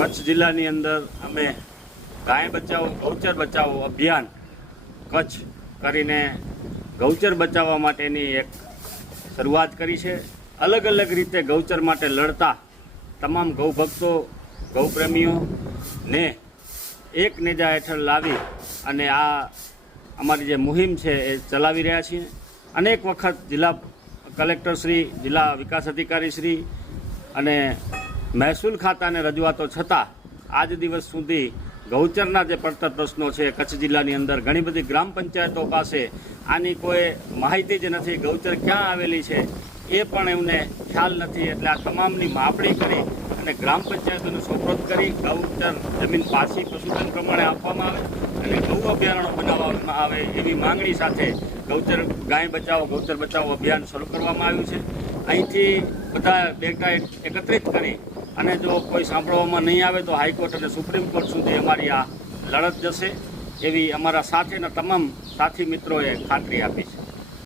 કચ્છ જિલ્લાની અંદર અમે ગાય બચાવો ગૌચર બચાવો અભિયાન કચ્છ કરીને ગૌચર બચાવવા માટેની એક શરૂઆત કરી છે. અલગ અલગ રીતે ગૌચર માટે લડતા તમામ ગૌભક્તો ગૌપ્રેમીઓને એક નેજા હેઠળ લાવી અને આ અમારી જે મુહિમ છે એ ચલાવી રહ્યા છીએ. અનેક વખત જિલ્લા કલેક્ટર શ્રી, જિલ્લા વિકાસ અધિકારી શ્રી અને મહેસૂલ ખાતાને રજૂઆતો છતાં આજ દિવસ સુધી ગૌચરના જે પડતર પ્રશ્નો છે કચ્છ જિલ્લાની અંદર ઘણી બધી ગ્રામ પંચાયતો પાસે આની કોઈ માહિતી જ નથી. ગૌચર ક્યાં આવેલી છે એ પણ એમને ખ્યાલ નથી. એટલે આ તમામની માપણી કરી અને ગ્રામ પંચાયતોને સોપરદ કરી ગૌચર જમીન પાછી પશુધન પ્રમાણે આપવામાં આવે અને ગૌ અભયારણ્યો બનાવવામાં આવે એવી માંગણી સાથે ગૌચર ગાય બચાવો ગૌચર બચાવો અભિયાન શરૂ કરવામાં આવ્યું છે. અહીંથી બધા ડેટા એકત્રિત કરી અને જો કોઈ સાંભળવામાં નહીં આવે તો હાઈકોર્ટ અને સુપ્રીમ કોર્ટ સુધી અમારી આ લડત જશે એવી અમારા સાથેના તમામ સાથી મિત્રોએ ખાતરી આપી છે.